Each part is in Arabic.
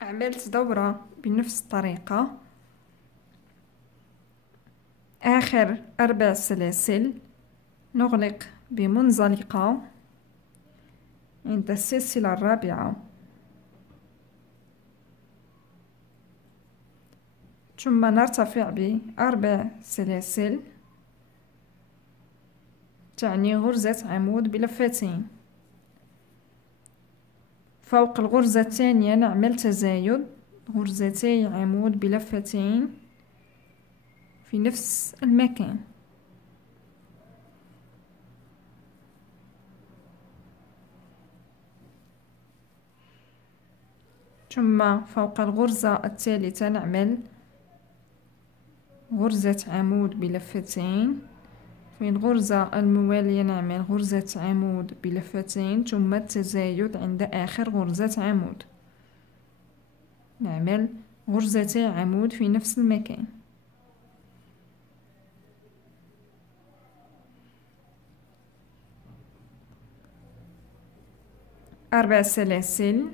عملت دورة بنفس الطريقة. آخر 4 سلاسل نغلق بمنزلقة عند السلسلة الرابعة، ثم نرتفع ب4 سلاسل تعني غرزة عمود بلفتين. فوق الغرزة الثانية نعمل تزايد غرزتي عمود بلفتين في نفس المكان، ثم فوق الغرزة الثالثة نعمل غرزة عمود بلفتين، في الغرزة الموالية نعمل غرزة عمود بلفتين ثم التزايد عند آخر غرزة عمود، نعمل غرزتي عمود في نفس المكان. أربع سلاسل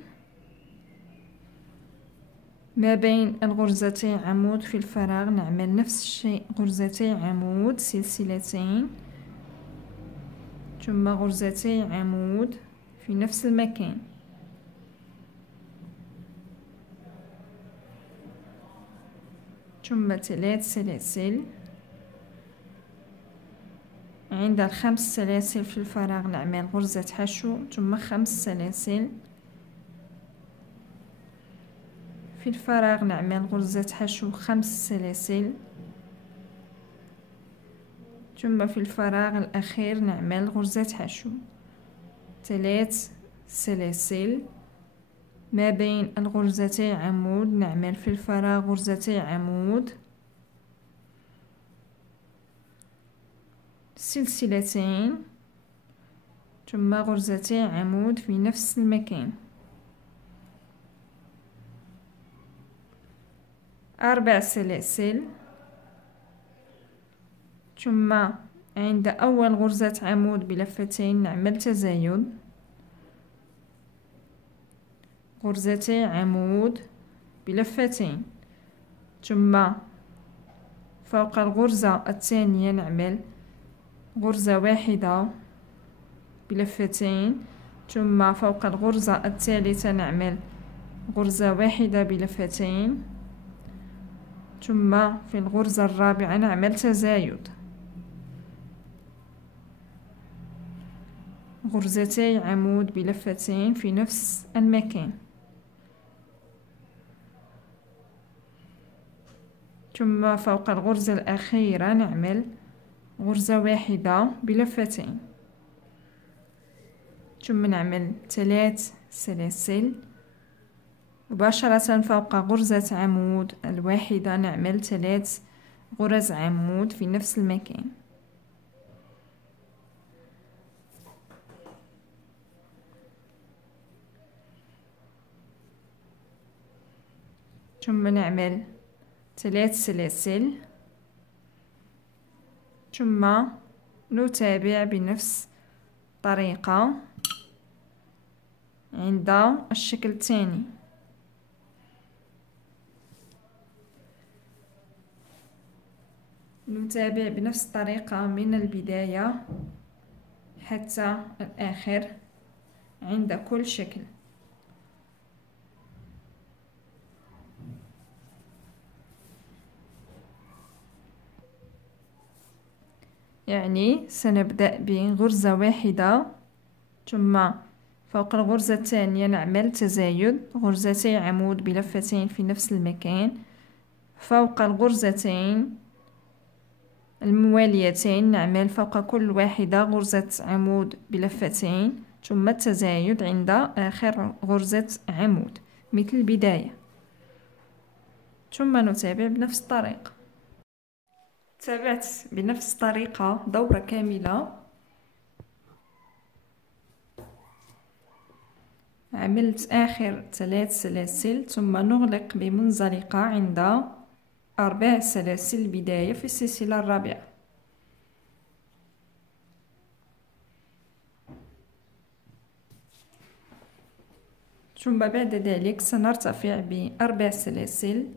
ما بين الغرزتي عمود في الفراغ نعمل نفس الشيء، غرزتي عمود سلسلتين ثم غرزتي عمود في نفس المكان، ثم 3 سلاسل. عند ال5 سلاسل في الفراغ نعمل غرزة حشو ثم 5 سلاسل في الفراغ نعمل غرزة حشو 5 سلاسل، ثم في الفراغ الأخير نعمل غرزة حشو 3 سلاسل. ما بين الغرزتي عمود نعمل في الفراغ غرزتي عمود سلسلتين ثم غرزتي عمود في نفس المكان. 4 سلاسل، ثم عند أول غرزة عمود بلفتين نعمل تزايد غرزتي عمود بلفتين، ثم فوق الغرزة الثانية نعمل غرزة واحدة بلفتين، ثم فوق الغرزة الثالثة نعمل غرزة واحدة بلفتين، ثم في الغرزة الرابعة نعمل تزايد غرزتي عمود بلفتين في نفس المكان، ثم فوق الغرزة الأخيرة نعمل غرزة واحدة بلفتين، ثم نعمل 3 سلاسل. مباشرة فوق غرزة عمود الواحدة نعمل 3 غرز عمود في نفس المكان، ثم نعمل 3 سلاسل، ثم نتابع بنفس الطريقة عند الشكل الثاني. نتابع بنفس الطريقة من البداية حتى الآخر عند كل شكل. يعني سنبدأ بغرزة واحدة، ثم فوق الغرزة الثانية نعمل تزايد غرزتي عمود بلفتين في نفس المكان، فوق الغرزتين المواليتين نعمل فوق كل واحدة غرزة عمود بلفتين ثم التزايد عند آخر غرزة عمود مثل البداية، ثم نتابع بنفس الطريقة. تابعت بنفس الطريقة دورة كاملة، عملت آخر 3 سلاسل ثم نغلق بمنزلقة عند 4 سلاسل بداية في السلسلة الرابعة. ثم بعد ذلك سنرتفع ب4 سلاسل،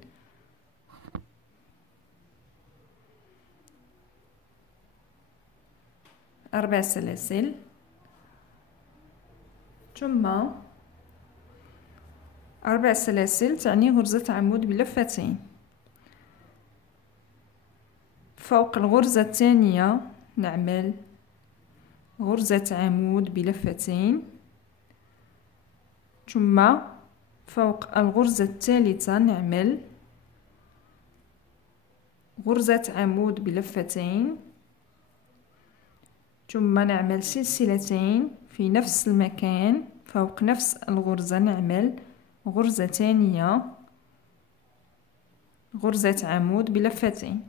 ثم 4 سلاسل تعني غرزة عمود بلفتين. فوق الغرزة الثانية نعمل غرزة عمود بلفتين، ثم فوق الغرزة الثالثة نعمل غرزة عمود بلفتين، ثم نعمل سلسلتين في نفس المكان. فوق نفس الغرزة نعمل غرزة ثانية، غرزة عمود بلفتين،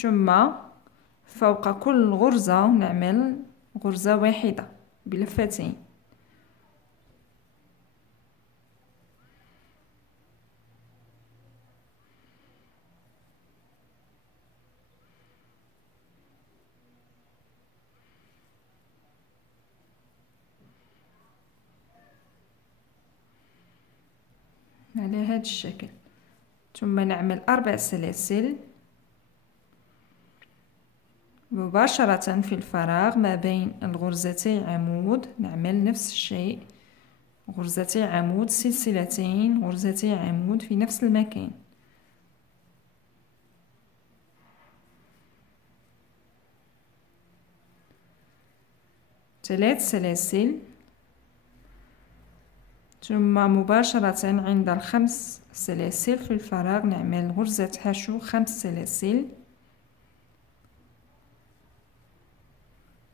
ثم فوق كل غرزة نعمل غرزة واحدة بلفتين. على هذا الشكل. ثم نعمل 4 سلاسل مباشرة في الفراغ ما بين الغرزتي عمود، نعمل نفس الشيء، غرزتي عمود، سلسلتين، غرزتي عمود في نفس المكان. ثلاث سلاسل، ثم مباشرة عند ال5 سلاسل في الفراغ نعمل غرزة حشو 5 سلاسل،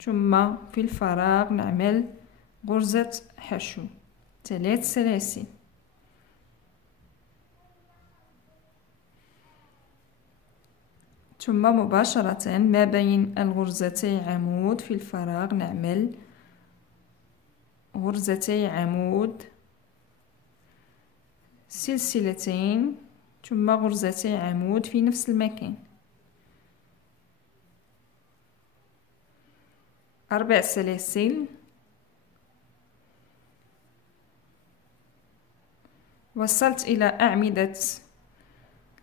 ثم في الفراغ نعمل غرزة حشو 3 سلاسل، ثم مباشرة ما بين الغرزتي عمود في الفراغ نعمل غرزتي عمود، سلسلتين، ثم غرزتي عمود في نفس المكان. 4 سلاسل، وصلت إلى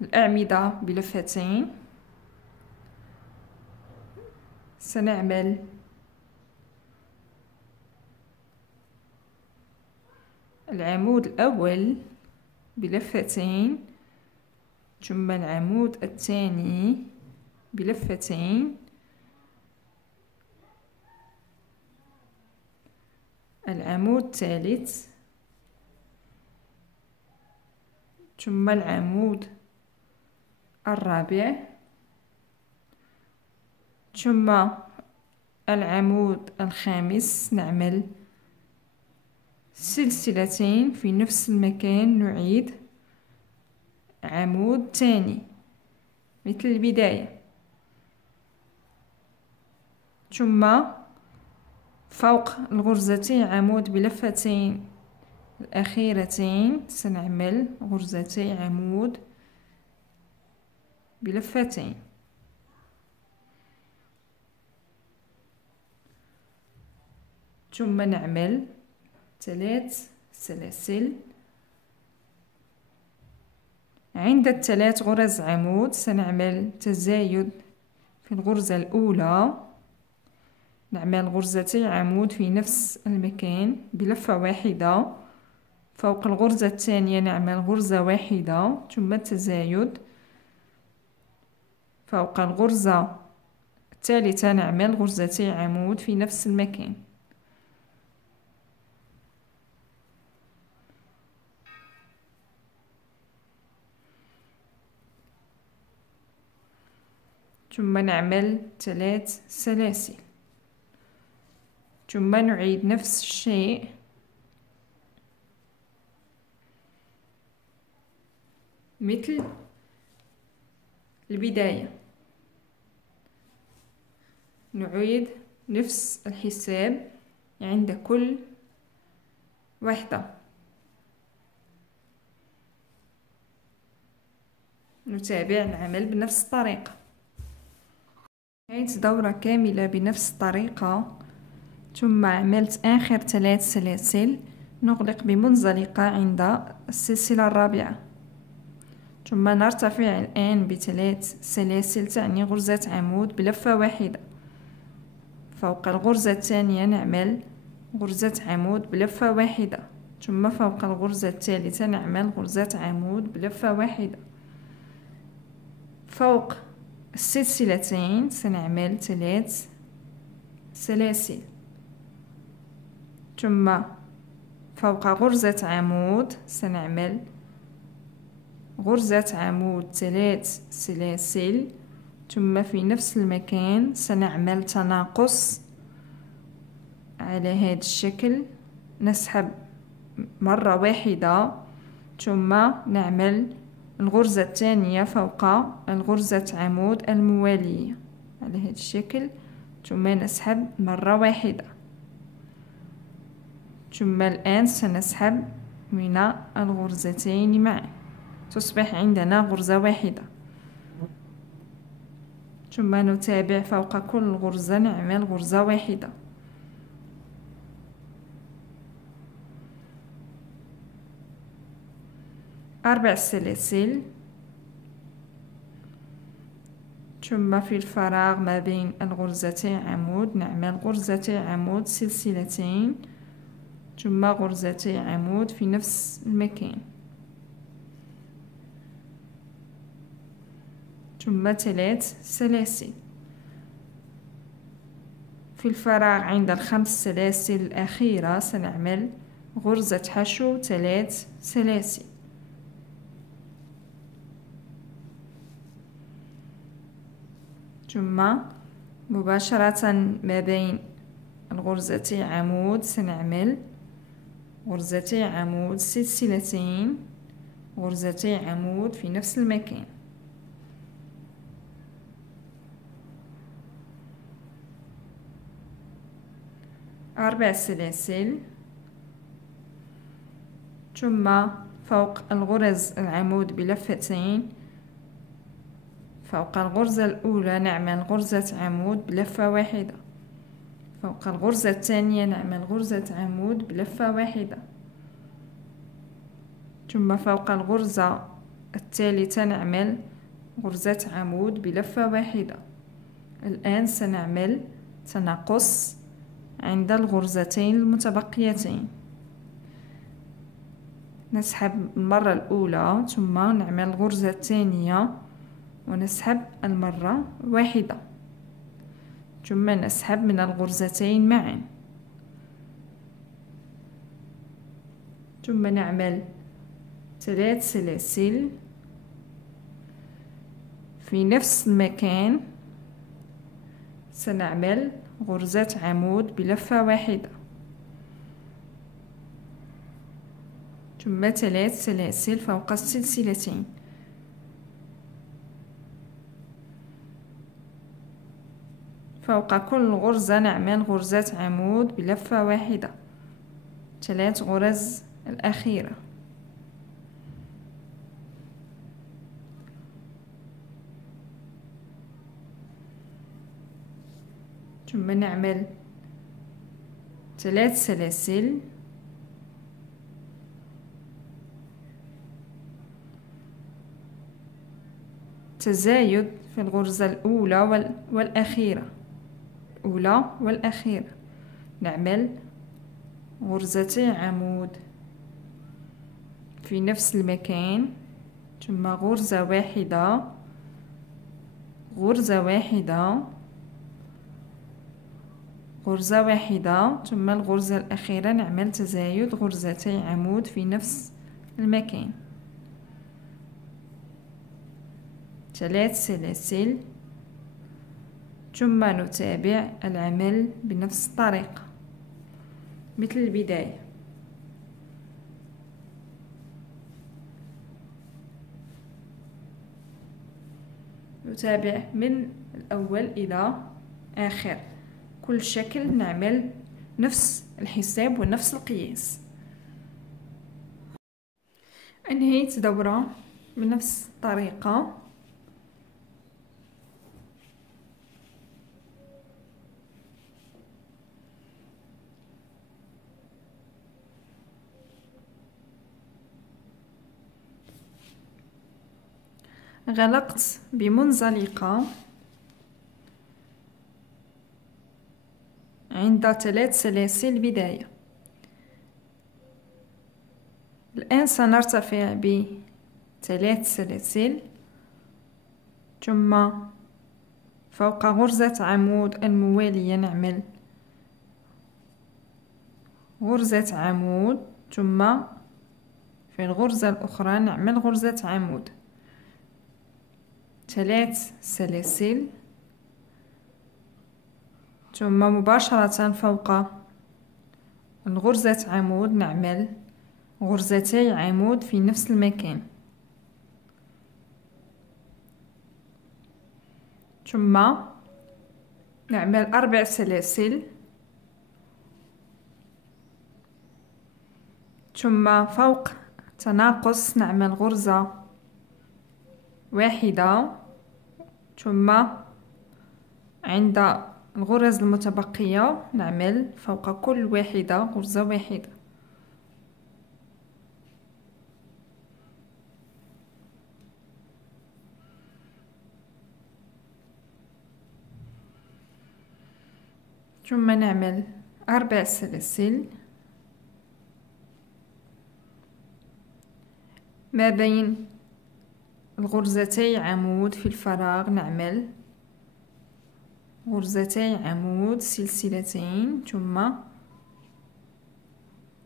الأعمدة بلفتين. سنعمل العمود الأول بلفتين، ثم العمود الثاني بلفتين، العمود الثالث، ثم العمود الرابع، ثم العمود الخامس. نعمل سلسلتين في نفس المكان، نعيد عمود ثاني مثل البداية، ثم فوق الغرزتين عمود بلفتين الأخيرتين سنعمل غرزتي عمود بلفتين، ثم نعمل 3 سلاسل. عند 3 غرز عمود سنعمل تزايد في الغرزة الأولى، نعمل غرزتي عمود في نفس المكان بلفة واحدة. فوق الغرزة الثانية نعمل غرزة واحدة ثم تزايد. فوق الغرزة الثالثة نعمل غرزتي عمود في نفس المكان. ثم نعمل 3 سلاسل، ثم نعيد نفس الشيء مثل البداية، نعيد نفس الحساب عند كل وحدة. نتابع نعمل بنفس الطريقة. نعيد دورة كاملة بنفس الطريقة ثم عملت آخر 3 سلاسل، نغلق بمنزلقة عند السلسلة الرابعة، ثم نرتفع الآن ب3 سلاسل تعني غرزة عمود بلفة واحدة. فوق الغرزة الثانية نعمل غرزة عمود بلفة واحدة، ثم فوق الغرزة الثالثة نعمل غرزة عمود بلفة واحدة. فوق السلسلتين سنعمل 3 سلاسل، ثم فوق غرزة عمود سنعمل غرزة عمود 3 سلاسل، ثم في نفس المكان سنعمل تناقص على هذا الشكل، نسحب مرة واحدة ثم نعمل الغرزة الثانية فوق الغرزة عمود الموالية على هذا الشكل، ثم نسحب مرة واحدة، ثم الآن سنسحب من الغرزتين معا، تصبح عندنا غرزة واحدة. ثم نتابع فوق كل غرزة نعمل غرزة واحدة. أربع سلاسل، ثم في الفراغ ما بين الغرزتين عمود نعمل غرزتي عمود سلسلتين، ثم غرزتي عمود في نفس المكان، ثم 3 سلاسل. في الفراغ عند ال5 سلاسل الأخيرة سنعمل غرزة حشو 3 سلاسل، ثم مباشرة ما بين الغرزتين عمود سنعمل غرزتي عمود سلسلتين، غرزتي عمود في نفس المكان، أربع سلاسل، ثم فوق الغرز العمود بلفتين، فوق الغرزة الأولى نعمل غرزة عمود بلفة واحدة، فوق الغرزة الثانية نعمل غرزة عمود بلفة واحدة، ثم فوق الغرزة الثالثة نعمل غرزة عمود بلفة واحدة. الآن سنعمل تناقص عند الغرزتين المتبقيتين، نسحب المرة الأولى ثم نعمل الغرزة الثانية ونسحب المرة واحدة، ثم نسحب من الغرزتين معا، ثم نعمل 3 سلاسل. في نفس المكان سنعمل غرزة عمود بلفة واحدة، ثم 3 سلاسل فوق السلسلتين، فوق كل غرزة نعمل غرزة عمود بلفة واحدة، 3 غرز الأخيرة، ثم نعمل 3 سلاسل، تزايد في الغرزة الأولى والأخيرة، الأولى والأخيرة، نعمل غرزتي عمود في نفس المكان، ثم غرزة واحدة، غرزة واحدة، غرزة واحدة، ثم الغرزة الأخيرة نعمل تزايد غرزتي عمود في نفس المكان، 3 سلاسل، ثم نتابع العمل بنفس الطريقة مثل البداية. نتابع من الأول إلى آخر كل شكل، نعمل نفس الحساب ونفس القياس. أنهيت دورة بنفس الطريقة، غلقت بمنزلقة عند 3 سلاسل بداية. الآن سنرتفع ب3 سلاسل، ثم فوق غرزة عمود الموالية نعمل غرزة عمود، ثم في الغرزة الأخرى نعمل غرزة عمود، 3 سلاسل، ثم مباشرة فوق الغرزة عمود نعمل غرزتي عمود في نفس المكان، ثم نعمل 4 سلاسل، ثم فوق تناقص نعمل غرزة واحدة، ثم عند الغرز المتبقية نعمل فوق كل واحدة غرزة واحدة. ثم نعمل 4 سلاسل ما بين الغرزتي عمود في الفراغ، نعمل غرزتي عمود سلسلتين، ثم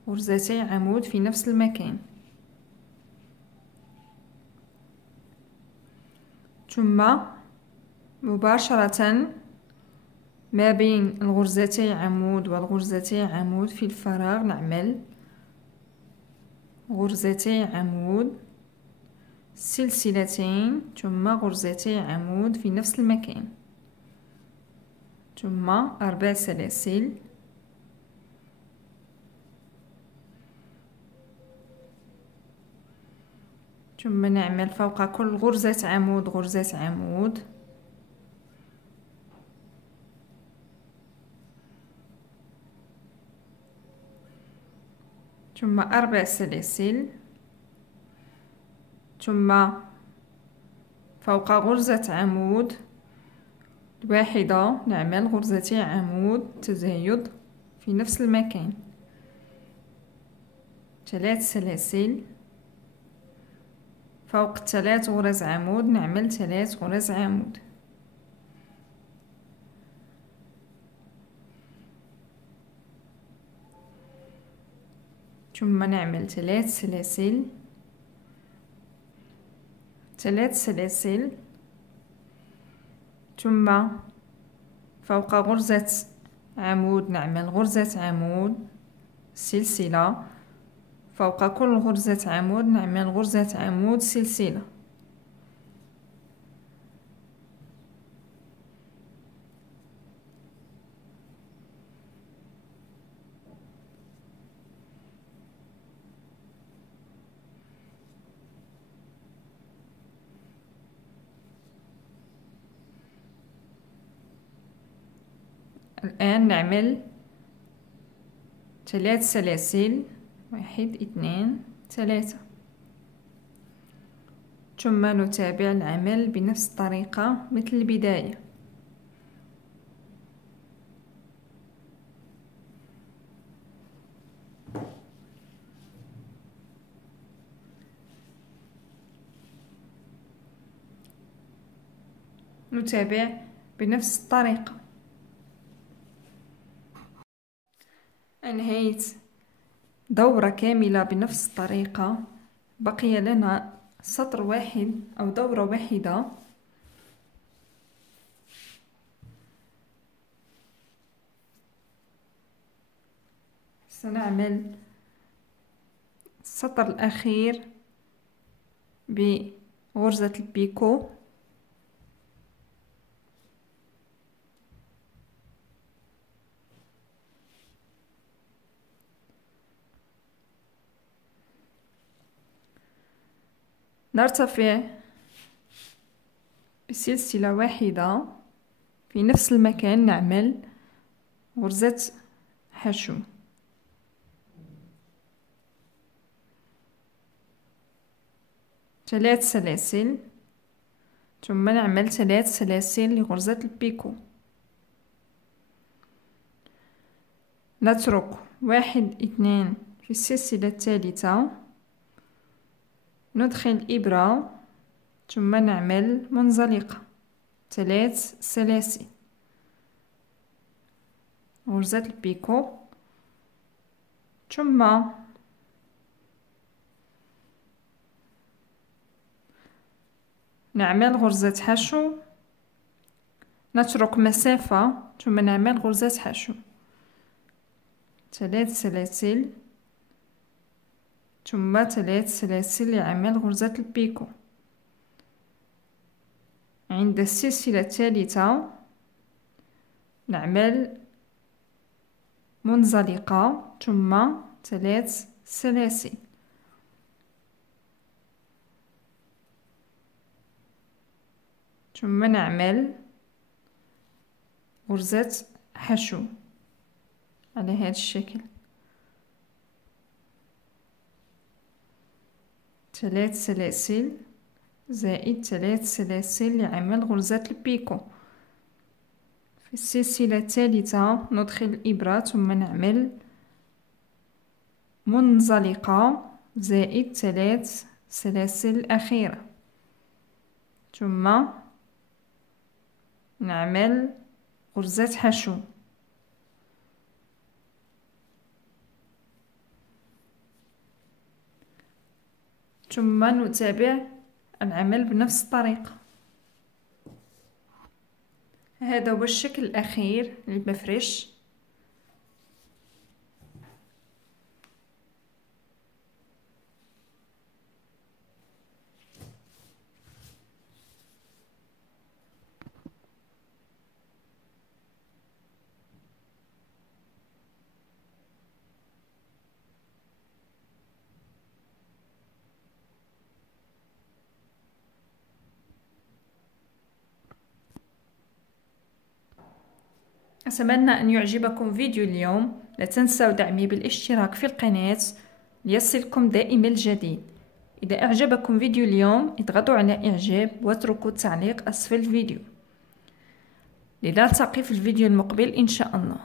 غرزتي عمود في نفس المكان، ثم مباشرة ما بين الغرزتي عمود والغرزتي عمود في الفراغ نعمل غرزتي عمود سلسلتين، ثم غرزتي عمود في نفس المكان، ثم 4 سلاسل، ثم نعمل فوق كل غرزة عمود غرزة عمود، ثم 4 سلاسل، ثم فوق غرزة عمود واحدة نعمل غرزتي عمود تزايد في نفس المكان، 3 سلاسل، فوق 3 غرز عمود نعمل 3 غرز عمود، ثم نعمل 3 سلاسل، 3 سلاسل، ثم فوق غرزة عمود نعمل غرزة عمود سلسلة، فوق كل غرزة عمود نعمل غرزة عمود سلسلة. الآن نعمل 3 سلاسل، 1 2 3، ثم نتابع العمل بنفس الطريقة مثل البداية. نتابع بنفس الطريقة. أنهيت دورة كاملة بنفس الطريقة، بقي لنا سطر واحد أو دورة واحدة. سنعمل السطر الأخير بغرزة البيكو، نرتفع بسلسلة واحدة في نفس المكان، نعمل غرزة حشو، ثلاث سلاسل، ثم نعمل 3 سلاسل لغرزة البيكو. نترك 1 2 في السلسلة الثالثة، ندخل الإبرة ثم نعمل منزلقة 3 سلاسل، غرزة البيكو، ثم نعمل غرزة حشو، نترك مسافة ثم نعمل غرزة حشو 3 سلاسل، ثم 3 سلاسل لعمل غرزة البيكو. عند السلسلة الثالثة نعمل منزلقة ثم 3 سلاسل، ثم نعمل غرزة حشو على هذا الشكل 3 سلاسل زائد 3 سلاسل لعمل غرزة البيكو. في السلسلة الثالثة ندخل الإبرة ثم نعمل منزلقة زائد 3 سلاسل أخيرة، ثم نعمل غرزة حشو، ثم نتابع العمل بنفس الطريقة. هذا هو الشكل الأخير للمفرش. أتمنى أن يعجبكم فيديو اليوم. لا تنسوا دعمي بالاشتراك في القناة ليصلكم دائما الجديد. إذا أعجبكم فيديو اليوم اضغطوا على إعجاب واتركوا التعليق أسفل الفيديو. لنلتقي في الفيديو المقبل إن شاء الله.